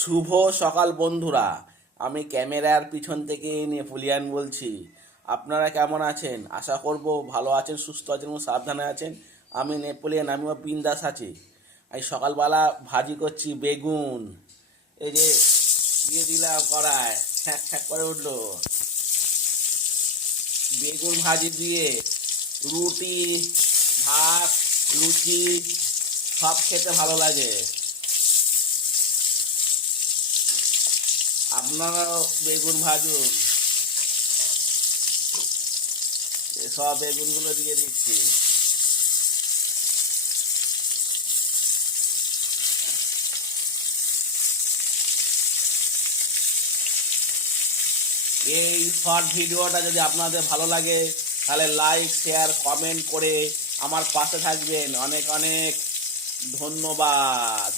শুভ সকাল বন্ধুরা। আমি ক্যামেরার পিছন থেকে নেপোলিয়ান বলছি। আপনারা কেমন আছেন? আশা করব ভালো আছেন, সুস্থ আছেন এবং সাবধানে আছেন। আমি নেপোলিয়ান, আমিও বিন্দাস আছি। এই সকালবেলা ভাজি করছি বেগুন। এই যে দিয়ে দিলাম কড়ায়, ছ্যাঁক ছ্যাঁক করে উঠলো। বেগুন ভাজি দিয়ে রুটি, ভাত, লুচি সব খেতে ভালো লাগে। আপনারাও বেগুন ভাজুন। সব বেগুনগুলো দিয়ে দিচ্ছি। এই শর্ট ভিডিওটা যদি আপনাদের ভালো লাগে তাহলে লাইক, শেয়ার, কমেন্ট করে আমার পাশে থাকবেন। অনেক অনেক ধন্যবাদ।